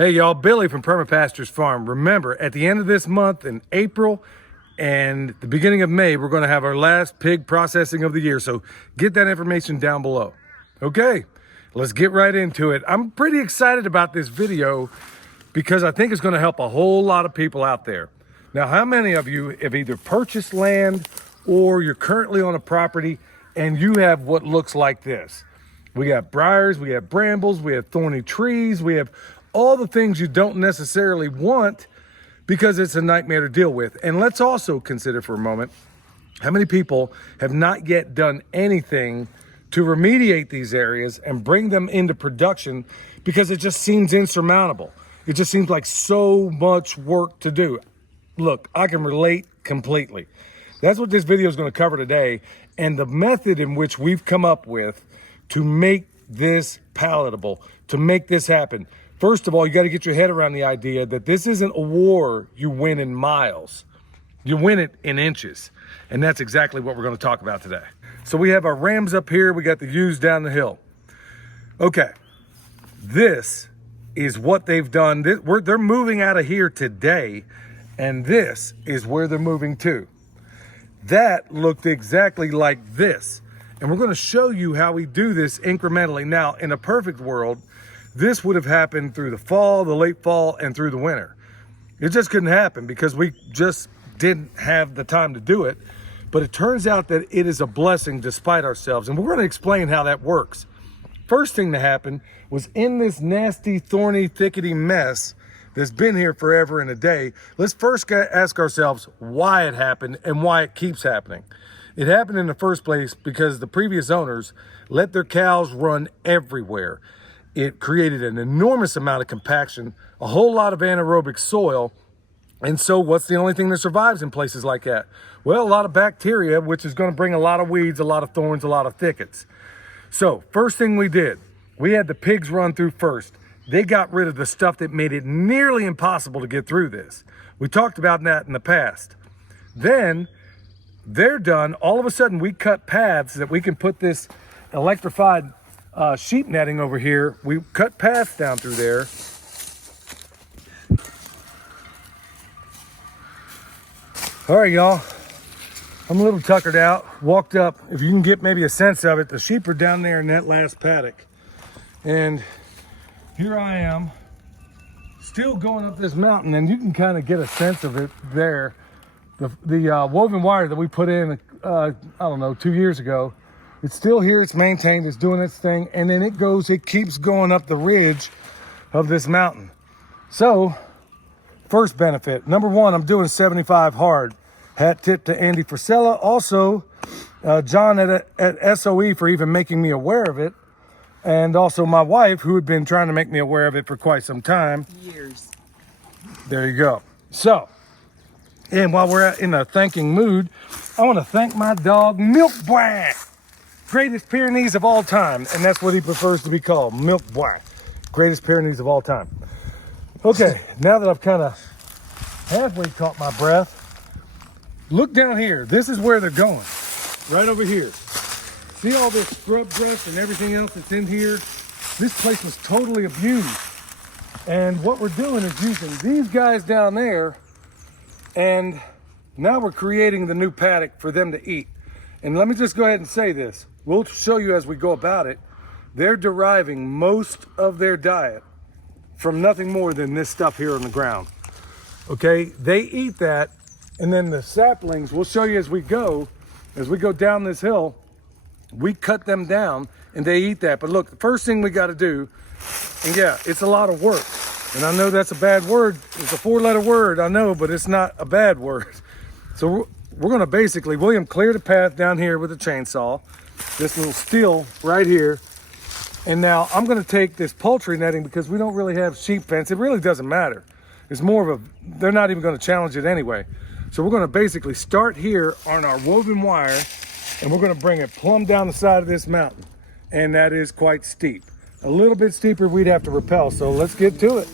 Hey y'all, Billy from Perma Pastures Farm. Remember, at the end of this month in April and the beginning of May, we're going to have our last pig processing of the year. So get that information down below. Okay, let's get right into it. I'm pretty excited about this video because I think it's going to help a whole lot of people out there. Now, how many of you have either purchased land or you're currently on a property and you have what looks like this? We got briars, we have brambles, we have thorny trees, we have all the things you don't necessarily want because it's a nightmare to deal with. And let's also consider for a moment, how many people have not yet done anything to remediate these areas and bring them into production because it just seems insurmountable. It just seems like so much work to do. Look, I can relate completely. That's what this video is going to cover today, and the method in which we've come up with to make this palatable, to make this happen. First of all, you got to get your head around the idea that this isn't a war you win in miles. You win it in inches. And that's exactly what we're going to talk about today. So we have our rams up here. We got the ewes down the hill. Okay. This is what they've done. They're moving out of here today. And this is where they're moving to. That looked exactly like this. And we're going to show you how we do this incrementally. Now, in a perfect world, this would have happened through the fall, the late fall, and through the winter. It just couldn't happen because we just didn't have the time to do it. But it turns out that it is a blessing despite ourselves. And we're going to explain how that works. First thing that happened was in this nasty, thorny, thickety mess that's been here forever and a day. Let's first ask ourselves why it happened and why it keeps happening. It happened in the first place because the previous owners let their cows run everywhere. It created an enormous amount of compaction, a whole lot of anaerobic soil. And so what's the only thing that survives in places like that? Well, a lot of bacteria, which is going to bring a lot of weeds, a lot of thorns, a lot of thickets. So first thing we did, we had the pigs run through first. They got rid of the stuff that made it nearly impossible to get through this. We talked about that in the past. Then they're done. All of a sudden we cut paths that we can put this electrified sheep netting over here. We cut paths down through there. All right, y'all. I'm a little tuckered out. Walked up. If you can get maybe a sense of it, the sheep are down there in that last paddock. And here I am, still going up this mountain, and you can kind of get a sense of it there. The woven wire that we put in, I don't know, 2 years ago, it's still here, it's maintained, it's doing its thing, and then it keeps going up the ridge of this mountain. So, first benefit, number one, I'm doing 75 hard. Hat tip to Andy Frisella. Also, John at SOE for even making me aware of it. And also my wife, who had been trying to make me aware of it for quite some time. Years. There you go. So, and while we're in a thanking mood, I want to thank my dog, Milk Boy. Greatest Pyrenees of all time. And that's what he prefers to be called, Milk Boy. Greatest Pyrenees of all time. Okay, now that I've kind of halfway caught my breath, look down here. This is where they're going. Right over here. See all this scrub brush and everything else that's in here? This place was totally abused. And what we're doing is using these guys down there, and now we're creating the new paddock for them to eat. And let me just go ahead and say this. We'll show you as we go about it. They're deriving most of their diet from nothing more than this stuff here on the ground. Okay, they eat that, and then the saplings, we'll show you as we go down this hill, we cut them down and they eat that. But look, the first thing we got to do, and yeah, it's a lot of work. And I know that's a bad word. It's a 4-letter word, I know, but it's not a bad word. So we're going to basically, William, clear the path down here with a chainsaw, this little steel right here. And now I'm going to take this poultry netting because we don't really have sheep fence. It really doesn't matter. It's more of they're not even going to challenge it anyway. So we're going to basically start here on our woven wire, and we're going to bring it plumb down the side of this mountain. And that is quite steep. A little bit steeper we'd have to rappel, so let's get to it.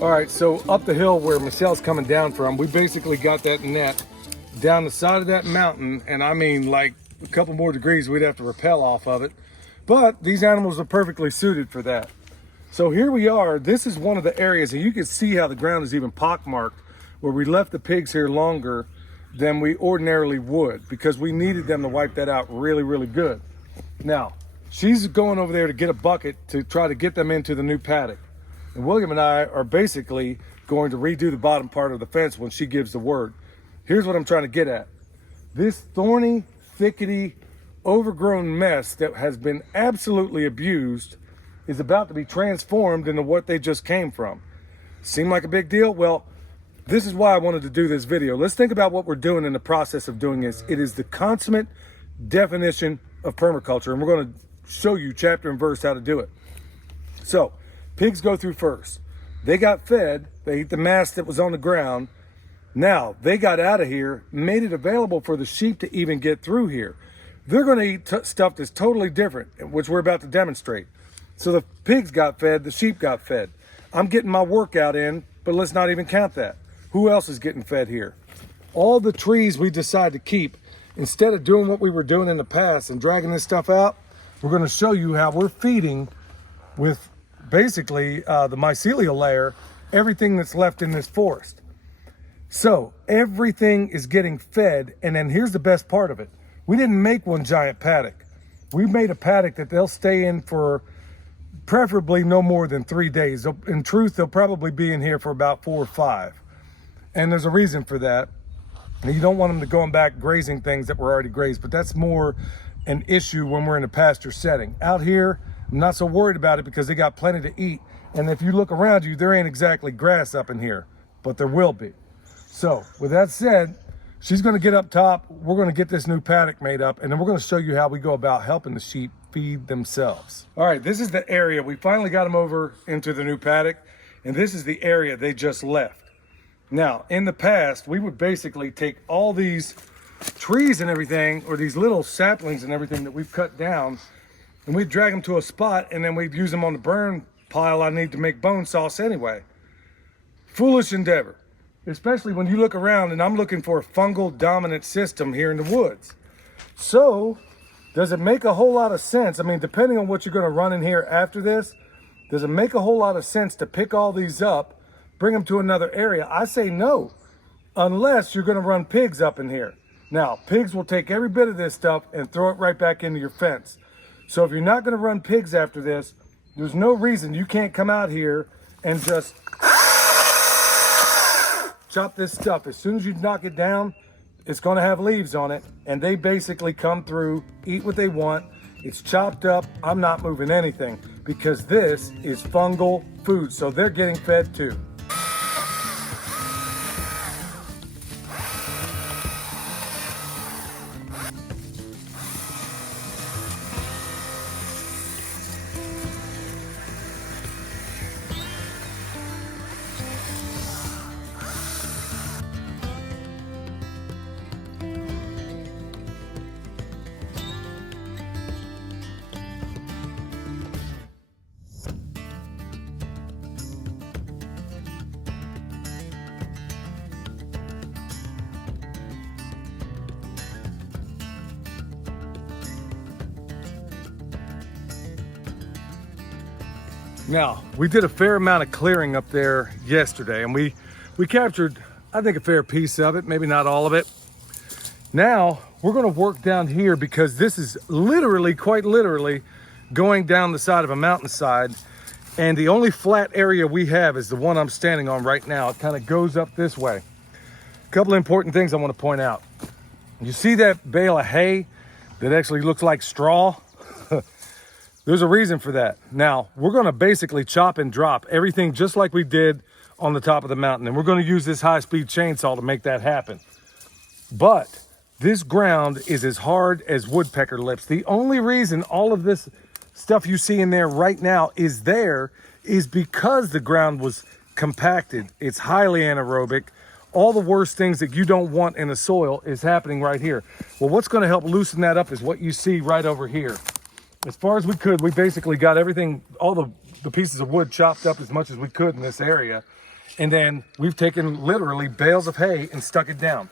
All right, so up the hill where Michelle's coming down from, we basically got that net down the side of that mountain, and I mean like a couple more degrees we'd have to rappel off of it. But these animals are perfectly suited for that. So here we are. This is one of the areas, and you can see how the ground is even pockmarked, where we left the pigs here longer than we ordinarily would because we needed them to wipe that out really, really good. Now, she's going over there to get a bucket to try to get them into the new paddock. And William and I are basically going to redo the bottom part of the fence when she gives the word. Here's what I'm trying to get at. This thorny, thickety, overgrown mess that has been absolutely abused is about to be transformed into what they just came from. Seem like a big deal? Well, this is why I wanted to do this video. Let's think about what we're doing in the process of doing this. It is the consummate definition of permaculture, and we're going to show you chapter and verse how to do it. So, pigs go through first. They got fed, they ate the mass that was on the ground. Now, they got out of here, made it available for the sheep to even get through here. They're going to eat stuff that's totally different, which we're about to demonstrate. So the pigs got fed, the sheep got fed. I'm getting my workout in, but let's not even count that. Who else is getting fed here? All the trees we decide to keep, instead of doing what we were doing in the past and dragging this stuff out, we're going to show you how we're feeding with basically the mycelial layer, everything that's left in this forest. So everything is getting fed, and then here's the best part of it. We didn't make one giant paddock. We made a paddock that they'll stay in for preferably no more than 3 days. In truth, they'll probably be in here for about 4 or 5. And there's a reason for that. You don't want them to go back grazing things that were already grazed, but that's more an issue when we're in a pasture setting. Out here, I'm not so worried about it because they got plenty to eat. And if you look around you, there ain't exactly grass up in here, but there will be. So with that said, she's going to get up top. We're going to get this new paddock made up, and then we're going to show you how we go about helping the sheep feed themselves. All right, this is the area. We finally got them over into the new paddock, and this is the area they just left. Now, in the past, we would basically take all these trees and everything, or these little saplings and everything that we've cut down, and we'd drag them to a spot, and then we'd use them on the burn pile I need to make bone sauce anyway. Foolish endeavor, especially when you look around, and I'm looking for a fungal dominant system here in the woods. So, does it make a whole lot of sense? I mean, depending on what you're going to run in here after this, does it make a whole lot of sense to pick all these up, bring them to another area? I say no, unless you're going to run pigs up in here. Now, pigs will take every bit of this stuff and throw it right back into your fence. So if you're not going to run pigs after this, there's no reason you can't come out here and just chop this stuff. As soon as you knock it down, it's going to have leaves on it, and they basically come through, eat what they want. It's chopped up. I'm not moving anything because this is fungal food, so they're getting fed too. Now, we did a fair amount of clearing up there yesterday, and we captured, I think, a fair piece of it, maybe not all of it. Now, we're gonna work down here because this is literally, quite literally, going down the side of a mountainside, and the only flat area we have is the one I'm standing on right now. It kind of goes up this way. A couple of important things I want to point out. You see that bale of hay that actually looks like straw? There's a reason for that. Now, we're gonna basically chop and drop everything just like we did on the top of the mountain, and we're gonna use this high-speed chainsaw to make that happen. But this ground is as hard as woodpecker lips. The only reason all of this stuff you see in there right now is because the ground was compacted. It's highly anaerobic. All the worst things that you don't want in the soil is happening right here. Well, what's gonna help loosen that up is what you see right over here. As far as we could, we basically got everything, all the pieces of wood chopped up as much as we could in this area. And then we've taken literally bales of hay and stuck it down.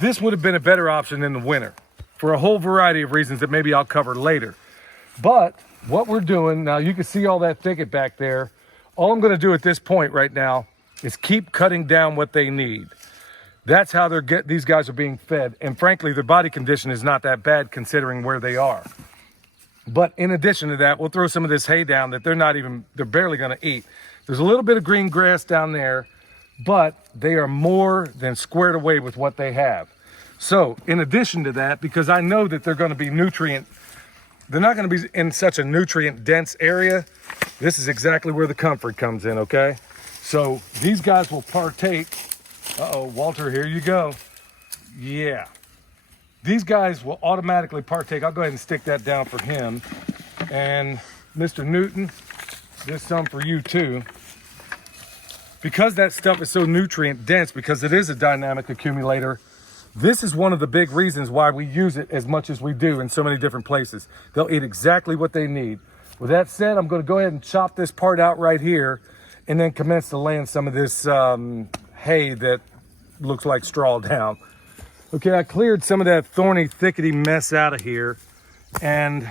This would have been a better option in the winter for a whole variety of reasons that maybe I'll cover later. But what we're doing now, you can see all that thicket back there. All I'm gonna do at this point right now is keep cutting down what they need. That's how these guys are being fed. And frankly, their body condition is not that bad considering where they are. But in addition to that, we'll throw some of this hay down that they're barely gonna eat. There's a little bit of green grass down there, but they are more than squared away with what they have. So in addition to that, because I know that they're gonna be they're not gonna be in such a nutrient dense area, this is exactly where the comfort comes in, okay? So these guys will partake. Uh-oh, Walter, here you go. Yeah. These guys will automatically partake. I'll go ahead and stick that down for him. And Mr. Newton, there's some for you too. Because that stuff is so nutrient dense, because it is a dynamic accumulator, this is one of the big reasons why we use it as much as we do in so many different places. They'll eat exactly what they need. With that said, I'm gonna go ahead and chop this part out right here and then commence to laying some of this hay that looks like straw down. Okay, I cleared some of that thorny, thickety mess out of here. And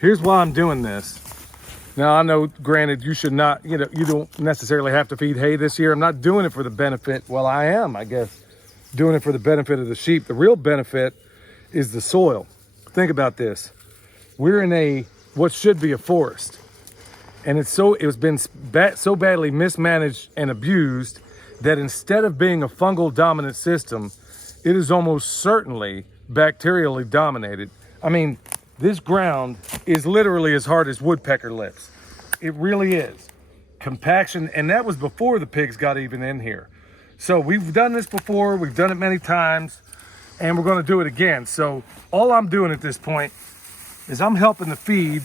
here's why I'm doing this. Now, I know, granted, you should not, you don't necessarily have to feed hay this year. I'm not doing it for the benefit. Well, I am, I guess, doing it for the benefit of the sheep. The real benefit is the soil. Think about this. We're in what should be a forest. And it's been so badly mismanaged and abused that instead of being a fungal dominant system, it is almost certainly bacterially dominated. I mean, this ground is literally as hard as woodpecker lips. It really is. Compaction, and that was before the pigs got even in here. So we've done this before, we've done it many times, and we're gonna do it again. So all I'm doing at this point is I'm helping to feed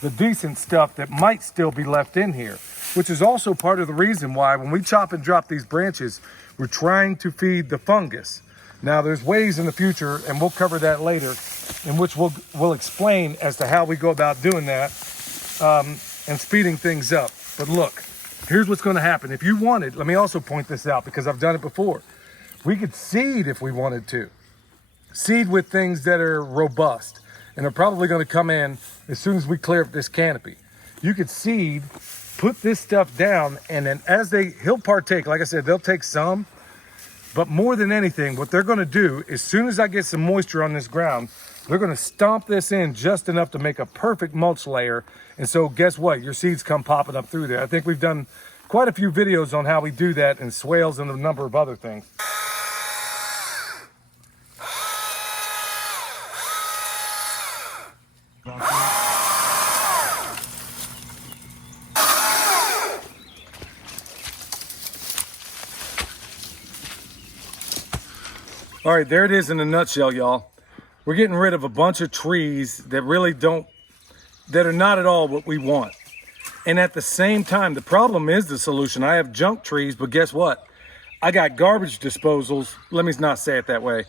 the decent stuff that might still be left in here, which is also part of the reason why when we chop and drop these branches, we're trying to feed the fungus. Now there's ways in the future, and we'll cover that later, in which we'll explain as to how we go about doing that and speeding things up. But look, here's what's gonna happen. If you wanted, let me also point this out because I've done it before. We could seed if we wanted to. Seed with things that are robust and are probably gonna come in as soon as we clear up this canopy. You could seed, put this stuff down, and then he'll partake, like I said, they'll take some, but more than anything, what they're gonna do, as soon as I get some moisture on this ground, they're gonna stomp this in just enough to make a perfect mulch layer. And so guess what? Your seeds come popping up through there. I think we've done quite a few videos on how we do that in swales and a number of other things. All right, there it is in a nutshell, y'all. We're getting rid of a bunch of trees that that are not at all what we want. And at the same time, the problem is the solution. I have junk trees, but guess what? I got garbage disposals. Let me not say it that way.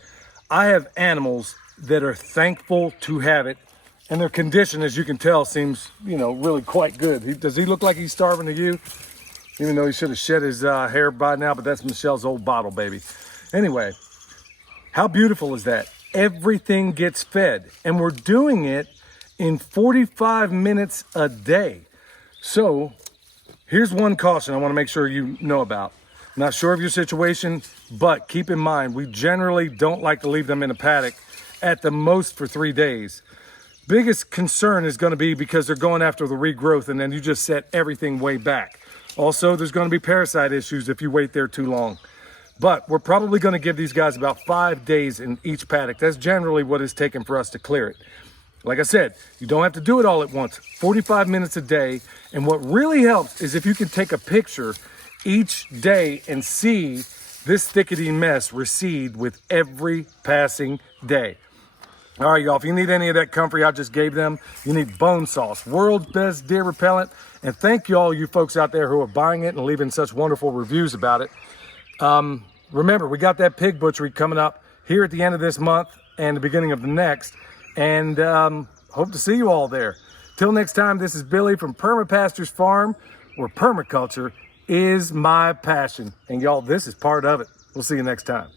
I have animals that are thankful to have it. And their condition, as you can tell, seems, really quite good. Does he look like he's starving to you? Even though he should have shed his hair by now, but that's Michelle's old bottle, baby. Anyway. How beautiful is that? Everything gets fed, and we're doing it in 45 minutes a day. So here's one caution I want to make sure you know about. I'm not sure of your situation, but keep in mind, we generally don't like to leave them in a paddock at the most for 3 days. Biggest concern is going to be because they're going after the regrowth, and then you just set everything way back. Also, there's going to be parasite issues if you wait there too long. But we're probably going to give these guys about 5 days in each paddock. That's generally what it's taken for us to clear it. Like I said, you don't have to do it all at once. 45 minutes a day. And what really helps is if you can take a picture each day and see this thickety mess recede with every passing day. All right, y'all, if you need any of that comfrey I just gave them, you need bone sauce, world's best deer repellent. And thank you all you folks out there who are buying it and leaving such wonderful reviews about it. Remember, we got that pig butchery coming up here at the end of this month and the beginning of the next, and hope to see you all there. Till next time, this is Billy from Pastures Farm, where permaculture is my passion. And y'all, this is part of it. We'll see you next time.